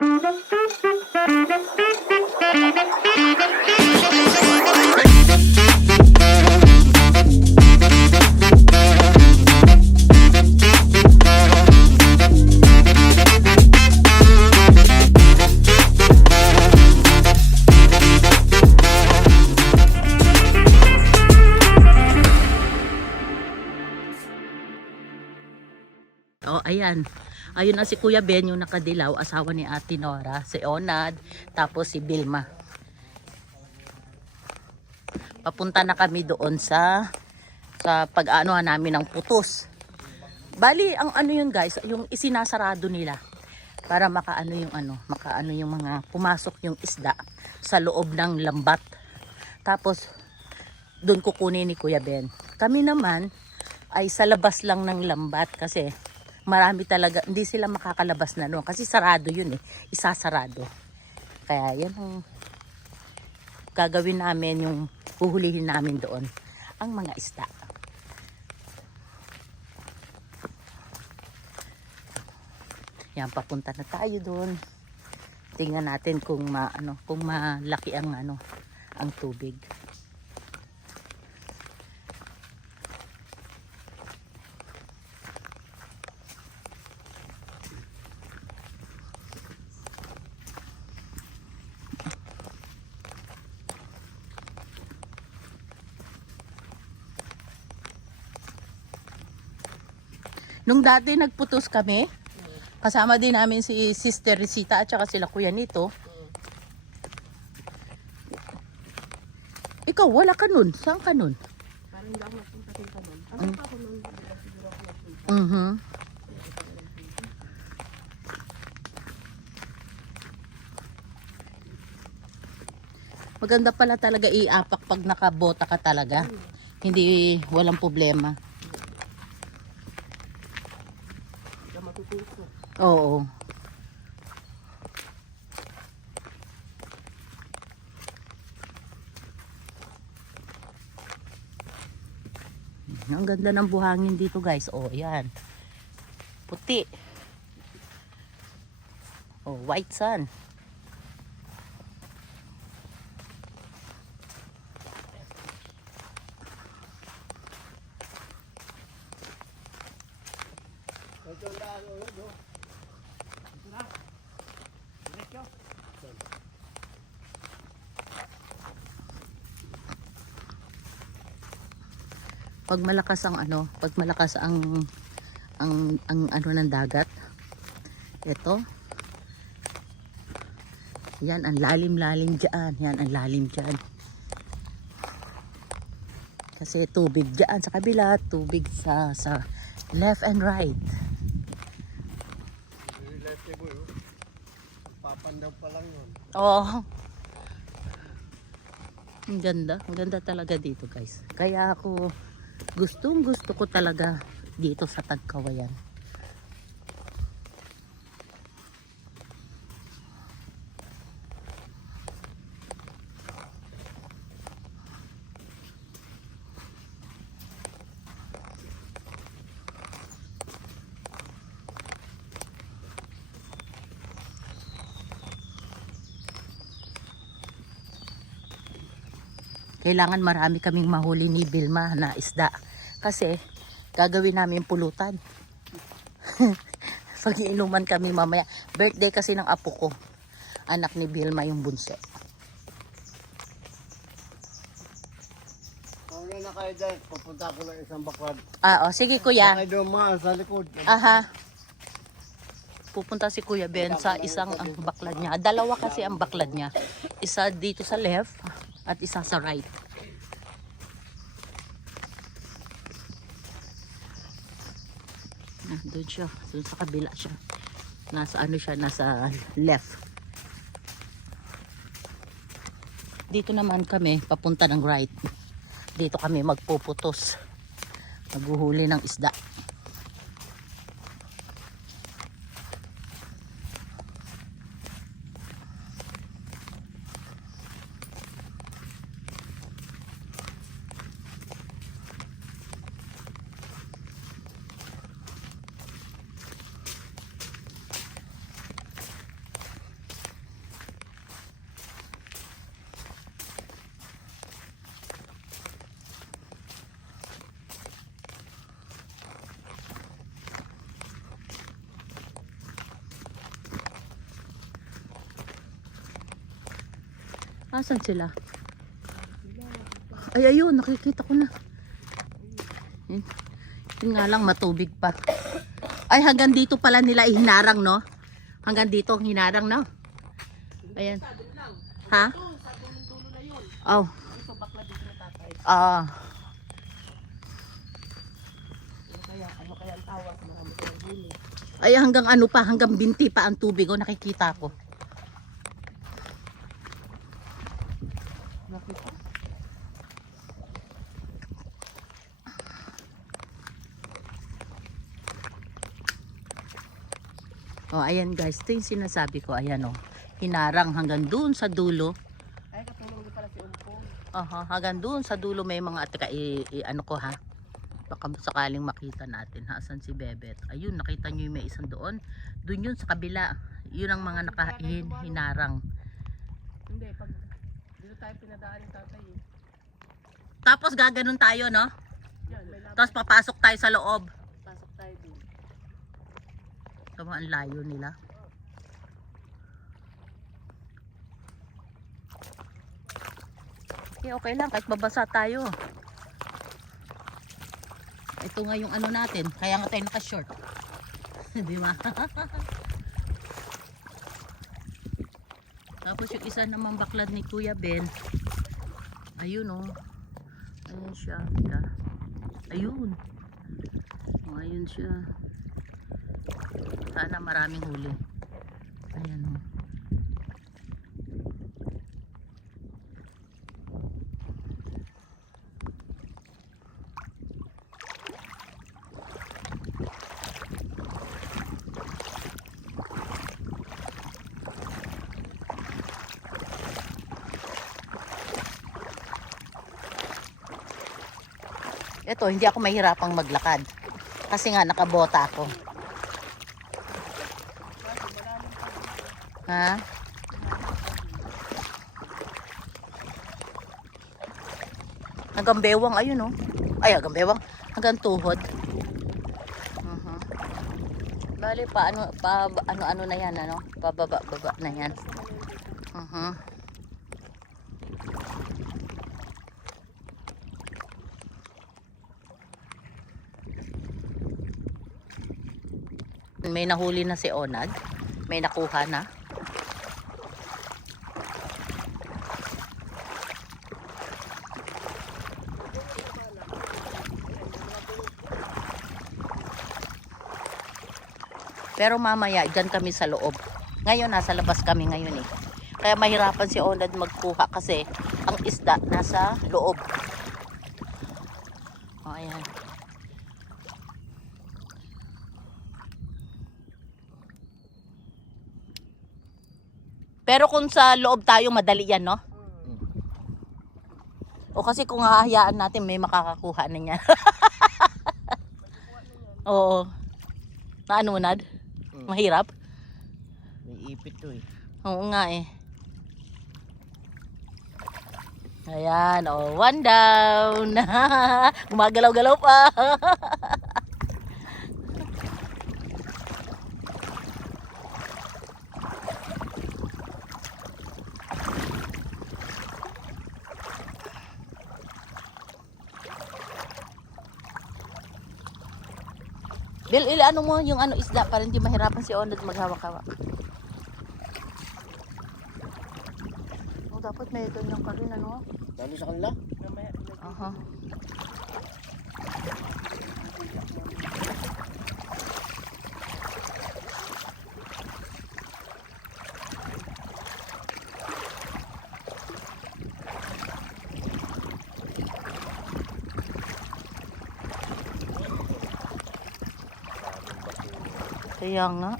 Oh, ayan. Ayun na si Kuya Ben, yung nakadilaw, asawa ni Ate Nora, si Onad, tapos si Vilma. Papunta na kami doon sa pag-aanohan namin ng putos. Bali, ang ano yun guys, yung isinasarado nila para makaano yung mga pumasok yung isda sa loob ng lambat. Tapos doon kukunin ni Kuya Ben. Kami naman ay sa labas lang ng lambat kasi marami talaga, hindi sila makakalabas na doon kasi sarado yun eh, isasarado. Kaya yun ang gagawin namin, yung huhulihin namin doon ang mga isda. Yan, papunta na tayo doon. Tingnan natin kung kung malaki ang ang tubig. Nung dati nagputos kami, kasama din namin si Sister Risita at saka sila Kuya Nito. Ikaw, wala ka nun? Saan ka nun? Parang hindi ako nagpunta din ka nun. Ano pa ako nun? Siguro ako nagpunta. Maganda pala talaga iapak pag nakabota ka talaga. Hindi, walang problema. Hindi ka matutuso. Oo. Ang ganda ng buhangin dito guys. Oh, yan. Puti. Oh, white sun. Pag malakas ang pag malakas ang ng dagat. Ito. Yan ang lalim-lalim diyan. Yan ang lalim diyan. Kasi tubig diyan sa kabila, tubig sa left and right. Papandaw pa lang yun. Oh. Ang ganda talaga dito, guys. Kaya ako gusto ko talaga dito sa Tagkawayan. Kailangan marami kaming mahuli ni Vilma na isda. Kasi gagawin namin pulutan. Pag-iinuman kami mamaya. Birthday kasi ng apo ko. Anak ni Vilma yung bunso. Kung na kayo dyan, pupunta ko ng isang baklad. Sige kuya. Kayo doon sa likod. Aha. Pupunta si Kuya Ben sa isang baklad niya. Dalawa kasi ang baklad niya. Isa dito sa left at isa sa right. Doon siya. Doon sa kabila siya. Nasa siya? Nasa left. Dito naman kami, papunta ng right. Dito kami magpuputos. Maghuhuli ng isda. Asan sila? Ay, ayun, nakikita ko na. Yun, yun nga lang, matubig pa. Ay, hanggang dito pala nila ihinarang, no? Hanggang dito ang hinarang, no? Ayan. Ha? Oh. Ah. Kaya ang tawas, marami kayang huli. Ay, hanggang ano pa, hanggang binti pa ang tubig, oh, nakikita ko. Nakita? Oh, ayan guys, ito yung sinasabi ko, ayan oh. Hinarang hanggang doon sa dulo. Ay, katulong din pala si Umpong. Aha, hanggang doon sa dulo may mga atika ano ko ha. Baka sakaling makita natin ha, asan si Bebet. Ayun, nakita niyo yung may isang doon. Doon yun sa kabila. Yun ang mga hinarang. Hindi, pag dito tayo pinadaan yung tatay eh. Tapos gaganon tayo, no? Yan, may labas. Tapos papasok tayo sa loob. Pasok tayo din. Tama ang layo nila. Okay lang, kahit babasa tayo. Ito nga yung ano natin, kaya nga tayo naka-short. Di ba? Tapos yung isa namang baklad ni Kuya Ben. Ayun oh. Ayun siya. Ayun. Oh, ayun siya. Sana maraming huli. Ayan oh. Ito, hindi ako mahirapang maglakad. Kasi nga nakabota ako. Ha? Hanggang bewang, ayun oh. Ay, hanggang bewang. Hanggang tuhod. Bali pa ano na yan, ano? Pababa na yan. May nahuli na si Onag. May nakuha na. Pero mamaya, dyan kami sa loob. Ngayon, nasa labas kami ngayon eh. Kaya mahirapan si Onag magkuha kasi ang isda nasa loob. O, ayan. Pero kung sa loob tayo, madali yan, no? O kasi kung hahayaan natin, may makakakuha na niya. Oo. Naano, Nad? Mahirap? May ipit to eh. Oo nga eh. Ayan, oh, one down. Gumagalaw-galaw pa. Bill, ano mo yung ano isda para hindi mahirapan si Onad maghawak-hawak. Oh, dapat may ganyan ka rin, ano? Lalo sa kanila? Mamaya, Aha. Kaya nga.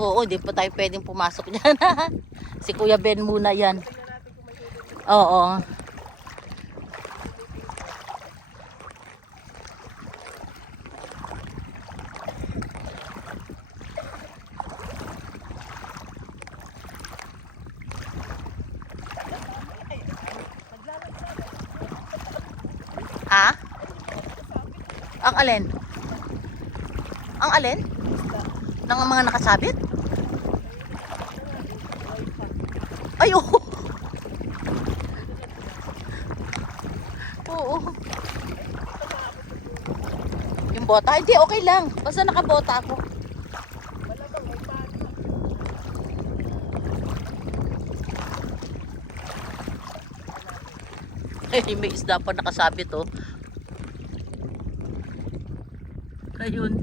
Oo, di pa tayo pwedeng pumasok dyan. Si Kuya Ben muna yan. Oo. Ha? Ang alin? Ang alin? Ng mga nakasabit? Ay, oo. Oo. Yung bota? Hindi, okay lang. Basta nakabota ako. May isda pa nakasabit, oh. Ayun.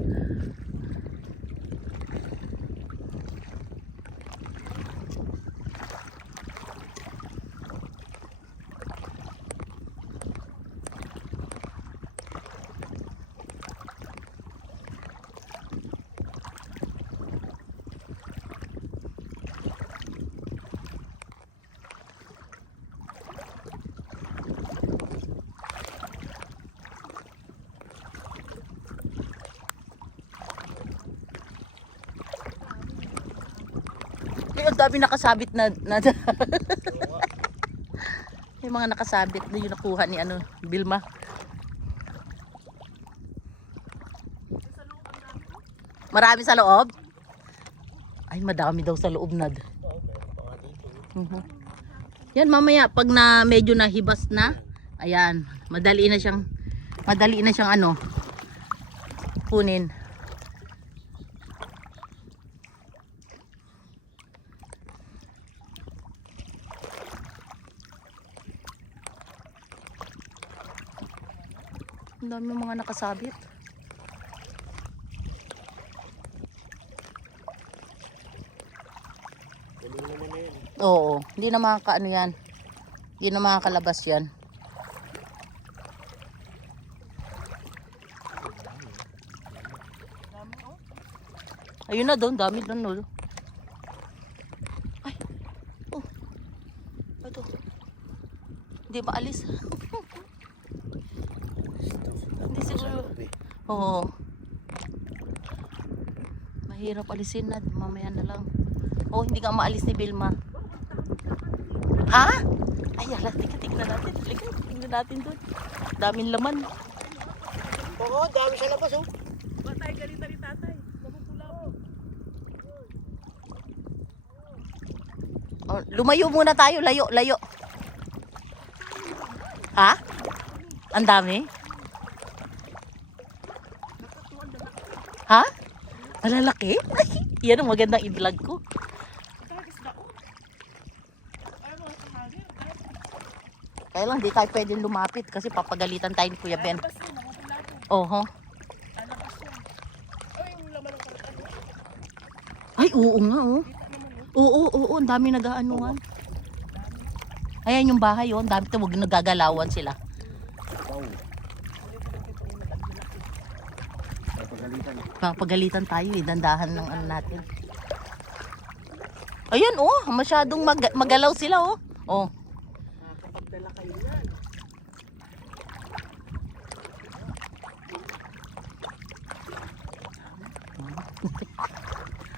Ay, ang dami nakasabit na yung mga nakasabit na yung nakuha ni ano, Vilma. Marami sa loob? Ay, madami daw sa loob, Nad. Yan, mamaya pag na medyo nahibas na, ayan, madali na siyang ano, kunin. Ang dami mga nakasabit. Oo, hindi na makakaano yan. Hindi na makakalabas yan. Ayun na doon, dami doon, no. Ay, oh. Ito. Hindi maalis. Hindi siguro. Oo. Mahirap alisin na, mamaya na lang. Oh, hindi ka maalis ni Vilma. Ha? Ay, ala, tingnan natin. Tingnan natin doon. Daming laman. Oo, dami sa labas oh. Batay, galita ni tatay. Napupulaw. Oh, lumayo muna tayo, layo, layo. Ha? Ang dami? Ha? Malalaki? Yan ang magandang i-vlog ko. Kaya lang, di tayo pwedeng lumapit kasi papagalitan tayo ni Kuya Ben. Oho. Ay, oo nga, oh. Oo, ang dami nag-aanuhan. Ayan yung bahay, oh. Ang dami ito, nagagalawan sila. Papagalitan tayo, eh. Dandahan ng ano natin. Ayan, oh. Masyadong magalaw sila, oh. Oh. Nakakapagdala kayo yan.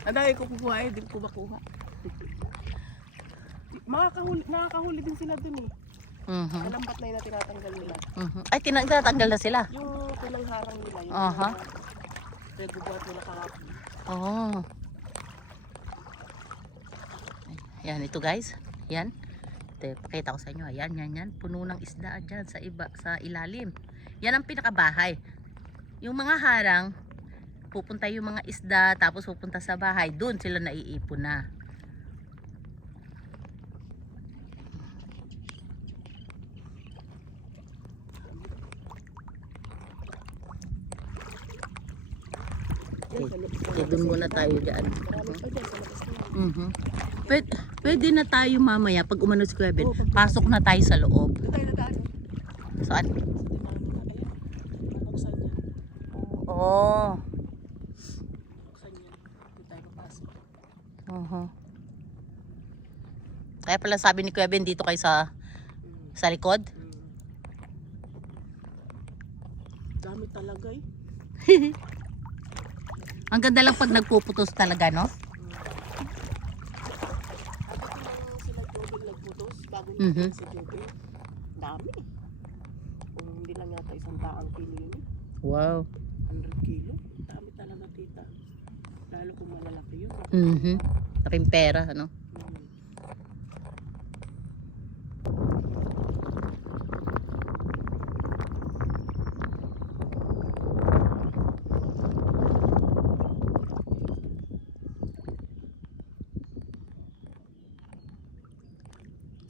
Ang dami ko kukuha eh, di ko makuha. Nakakahuli din sila dun eh. Malambat na yun na tinatanggal nila. Ay, tinatanggal na sila. Yung pinangharang nila, yung Aha. nagbubuhat nila kahapon. Oh. Yan, ito guys. Yan. Ito, pakita ko sa inyo. Ayan, yan. Puno ng isda dyan sa ilalim. Yan ang pinakabahay. Yung mga harang, pupunta yung mga isda, tapos pupunta sa bahay. Doon sila naiipon na. Okay, doon muna tayo dyan. Pwede na tayo mamaya pag umano si Kuya Ben. Pasok na tayo sa loob. Saan? Oo. Kaya pala sabi ni Kuya Ben dito kayo sa likod. Dami talaga eh. Ang ganda lang pag nagpuputos talaga, no? Sila Jobel nagputos bago si Jobel. Dami. Kung hindi lang yata 100 kilo yun. Wow. 100 kilo. Dami talaga tita. Lalo kung malalaki yun. Laking pera, ano?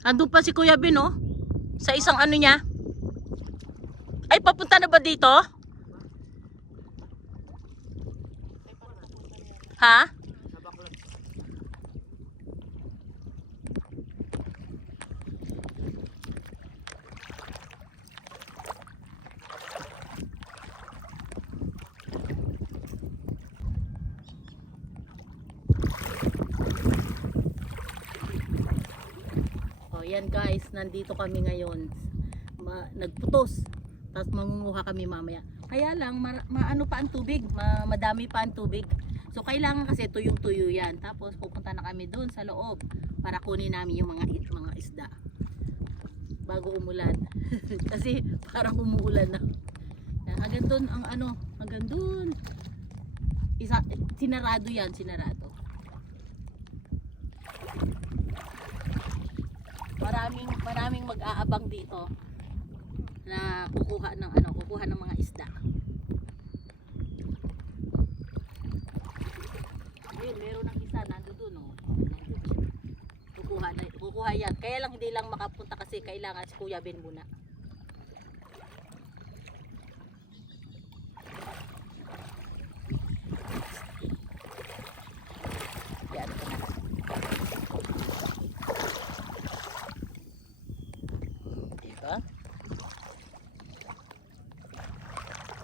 Ando pa si Kuya Ben, oh. Sa isang ano niya. Ay, papunta na ba dito? Ha? Yan guys, nandito kami ngayon. Nagputos. Tapos mangunguha kami mamaya. Kaya lang, maano pa ang tubig. Madami pa ang tubig. So kailangan kasi tuyong-tuyo yan. Tapos pupunta na kami doon sa loob para kunin namin yung mga isda. Bago umulan. Kasi parang umuulan na. Hanggang doon ang ano, hanggang doon. Sinarado yan, sinarado. Maraming mag-aabang dito na kukuha ng mga isda. Ayun, meron ng isa nandoon, oh. Kukuha yan. Kaya lang hindi lang makapunta kasi kailangan si Kuya Ben muna. Yan ko na.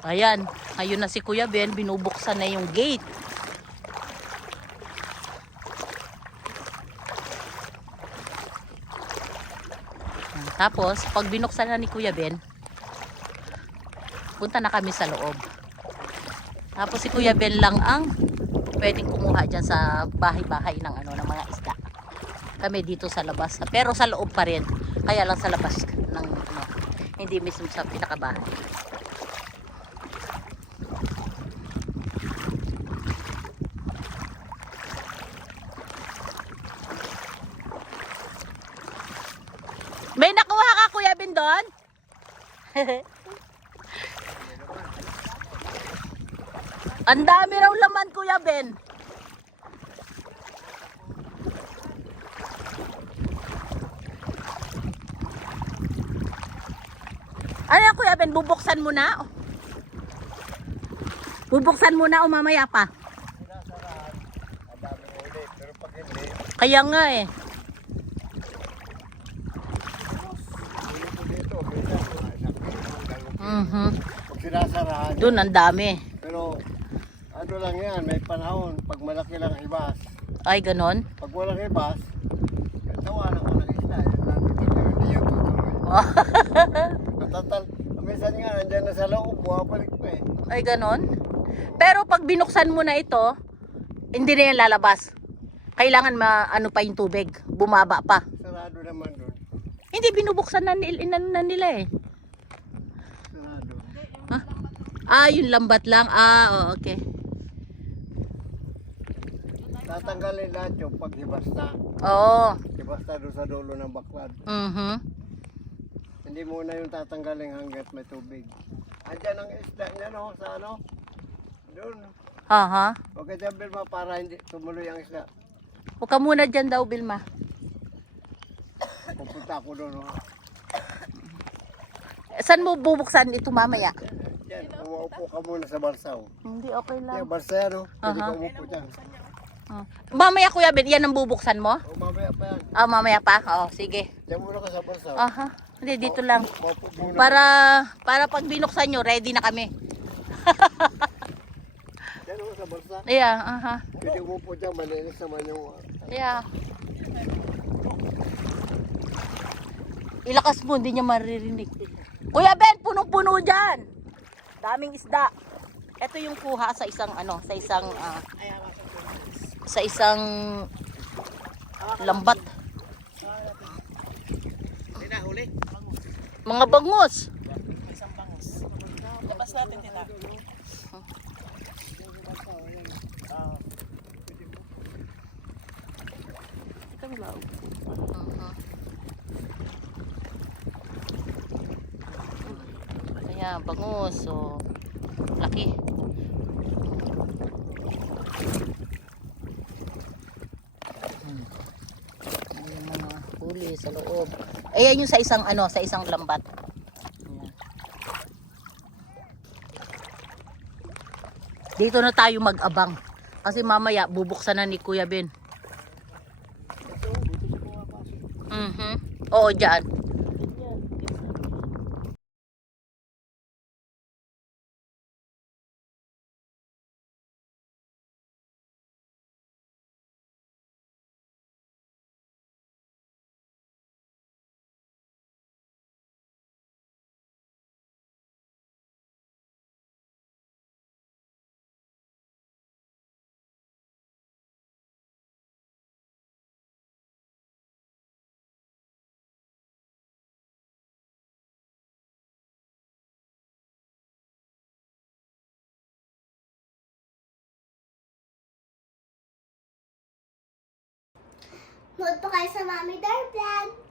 Ayan, ayun na si Kuya Ben, binubuksan na yung gate. Tapos, pag binuksan na ni Kuya Ben, punta na kami sa loob. Tapos si Kuya Ben lang ang pwedeng kumuha dyan sa bahay-bahay ng mga isda. Kami dito sa labas, pero sa loob pa rin. Kaya lang sa labas ng hindi mismo sa pinakabahay. May nakuha ka, Kuya Ben, doon? Ang dami raw laman, Kuya Ben. Ano yan, Kuya Ben? Bubuksan mo na? Bubuksan mo na o mamaya pa? Kaya nga eh. Sinasarahan. Doon ang dami. Pero ano lang yan, may panahon. Pag malaki lang ang ibas. Ay, ganon? Pag walang ibas, tawanan ko ng isla. Hindi yung tutuloy. Natatal. Minsan nga, nandyan na sa loob, buwabalik pa eh. Ay, ganon? Pero pag binuksan mo na ito, hindi na yan lalabas. Kailangan maano pa yung tubig. Bumaba pa. Sarado naman doon. Hindi, binubuksan na nila eh. Sarado. Yung lambat lang. Oh, okay. Tatanggalin lahat yung paghibas na. Oo. Hibas na doon sa dulo ng baklad. Hindi muna yung tatanggalin hanggat may tubig. Andyan ang isda niya no, sa ano? Doon. Aha. Huwag ka dyan, Bilma, para hindi tumuloy ang isda. Huwag ka muna dyan daw, Bilma. Pupunta ako doon. No? Saan mo bubuksan ito mamaya? Yan, umuupo ka muna sa barsaw. Hindi, okay Yan, lang. barsa yan, no? Pwede ka umupo dyan. Mamaya, Kuya Ben, yan ang bubuksan mo? O, mamaya pa yan. Mamaya pa? Sige. Diyan muna ka sa barsaw. Aha. Hindi, dito lang. Maupo muna. Para pag binuksan nyo, ready na kami. Diyan mo sa barsa. Yeah, aha. Pwede umupo dyan, malinis naman yung... Yeah. Ilakas mo, hindi niya maririnig. Kuya Ben, punong-puno dyan. Daming isda. Ito yung kuha sa isang sa isang lambat. Mga bangus. Isang bangus. Labas natin nila. Ayan, bangus. So, laki. Yung mga pulis. sa loob. Ayan yung sa isang ano, sa isang lambat. Ayan. Dito na tayo mag-abang. Kasi mamaya bubuksan na ni Kuya Ben. Ito, dito siya pumapasok. Oo, dyan. Ganyan. Nood pa kayo sa Mami Dar Vlog.